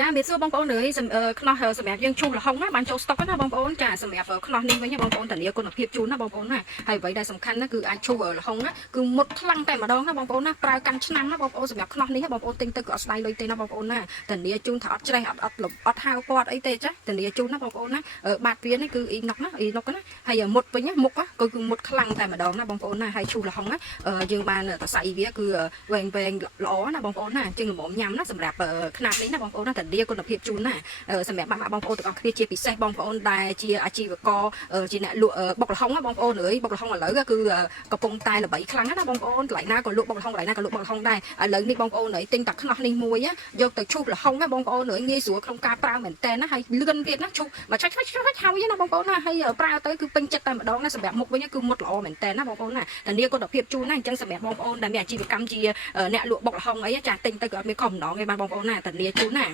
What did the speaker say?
ចាមានសួរបងប្អូនលើខ្នោះសម្រាប់យើងជុំលហុងណាបានចូលស្តុកណាបងប្អូនចាសម្រាប់ខ្នោះនេះវិញបងប្អូនធានាគុណភាពជូនណាបងប្អូនណាហើយអ្វីដែលសំខាន់ណាគឺអាចជុំលហុងណាគឺមុតខ្លាំងតែម្ដងណាបងប្អូនណាប្រើកាន់ឆ្នាំណាបងប្អូនសម្រាប់ខ្នោះនេះបងប្អូនទិញទៅគឺអត់ស្ដាយលុយទេណាបងប្អូនណាធានាជូនថាអត់ច្រេះអត់ហៅគាត់អីទេចាធានាជូនណាបងប្អូនណាបាតវានេះគឺអ៊ីណុកណាហើយមុតវិញមុខគឺមុតខ្លាំងតែម្ដងណាបងប្អូនណាហើយជូលហុងណាយើងបានតសៃវាគឺវែងល្អណាបងប្អូនណាជាងល្មមញ៉ាំណាសម្រាប់ខ្នាតនេះណាបងប្អូនណាធានាគុណភាពជូនណាសម្រាប់បងប្អូនទាំងអស់គ្នាជាពិសេសបងប្អូនដែលជាអាជីវករជាអ្នកលក់បុកល្ហុងណាបងប្អូនអើយបុកល្ហុងឥឡូវគឺកំពុងតែល្បីខ្លាំងណាបងប្អូនកន្លែងណាក៏លក់បុកល្ហុងកន្លែងណាក៏លក់បុកល្ហុងដែរឥឡូវនេះបងប្អូនអើយទិញតែខ្នោះនេះមួយយកទៅឈូសល្ហុងណាបងប្អូនអើយងាយស្រួលក្នុងការប្រើមែនតើណាហើយលឿនទៀតណាឈូសមកឆាច់ហើយណាបងប្អូនណាហើយប្រើទៅគឺពេញចិត្តតែម្ដងណាសម្រាប់មុខវិញគឺមុតល្អមែនតើណាបងប្អូនណាធានាគុណភាពជូនណាអញ្ចឹងសម្រាប់បងប្អូនដែលមានអាជីវកម្មជាអ្នកលក់បុកល្ហុងអីចាទិញទៅក៏អត់មានខំម្ដងទេបាទបងប្អូនណាធានាជូនណា